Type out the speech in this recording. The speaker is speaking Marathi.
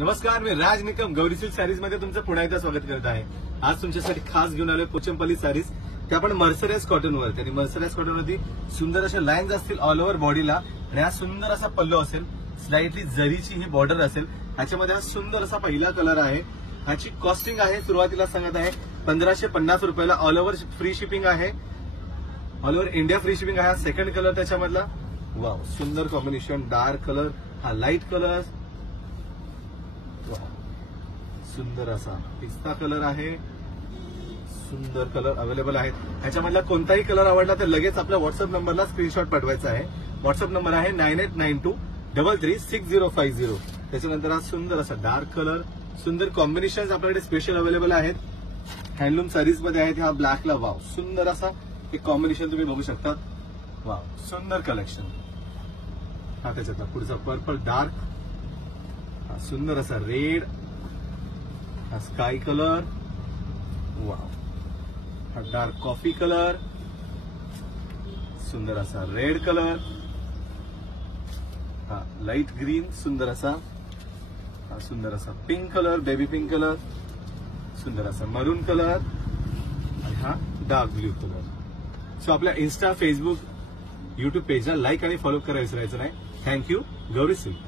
नमस्कार, मी राज निकम गौरी सिल्क सारीज मध्ये तुमचं पुन्हा एकदा स्वागत करत आहे। आज तुमच्यासाठी खास घेऊन आलोय पोचमपल्ली सारीज। त्या पण मर्सराइज कॉटन वर। त्यांनी मर्सराइज कॉटन वरती सुंदर अशा लाईन्स असतील ऑल ओव्हर बॉडीला आणि हा सुंदर असा पल्लू असेल, स्लाइटली जरीची ही बॉर्डर असेल। ह्याच्यामध्ये हा सुंदर असा पहिला कलर आहे। ह्याची कॉस्टिंग आहे सुरुवातीला सांगत आहे 1550 रुपयाला। ऑल ओव्हर फ्री शिपिंग आहे, all over India free shipping आहे। हा सेकंड कलर त्याच्यामधला, वाव सुंदर कॉम्बिनेशन, डार्क कलर, हा लाईट कलर, सुंदर असा पिस्ता कलर आहे। सुंदर कलर अवेलेबल आहेत। ह्याच्यामधला कोणताही कलर आवडला तर लगेच आपल्या व्हॉट्सअप नंबरला स्क्रीनशॉट पाठवायचा आहे। व्हॉट्सअप नंबर आहे 9892336050। त्याच्यानंतर हा सुंदर असा डार्क कलर, सुंदर कॉम्बिनेशन आपल्याकडे स्पेशल अवेलेबल आहेत। हँडलूम सारीज मध्ये आहेत। हा ब्लॅकला वाव सुंदर असा एक कॉम्बिनेशन तुम्ही बघू शकता। वाव सुंदर कलेक्शन। हा त्याच्यातला पुढचा पर्पल डार्क, हा सुंदर असा रेड, हा स्काय कलर, वाव हा डार्क कॉफी कलर, सुंदर असा रेड कलर, हा लाईट ग्रीन, सुंदर असा, हा सुंदर असा pink colour, baby pink colour, सुंदर असा मरून कलर आणि हा डार्क ब्ल्यू कलर। सो आपल्या इन्स्टा, फेसबुक, युट्यूब पेजला लाईक आणि फॉलो करायला विसरायचं नाही। Thank you, Gauri silk.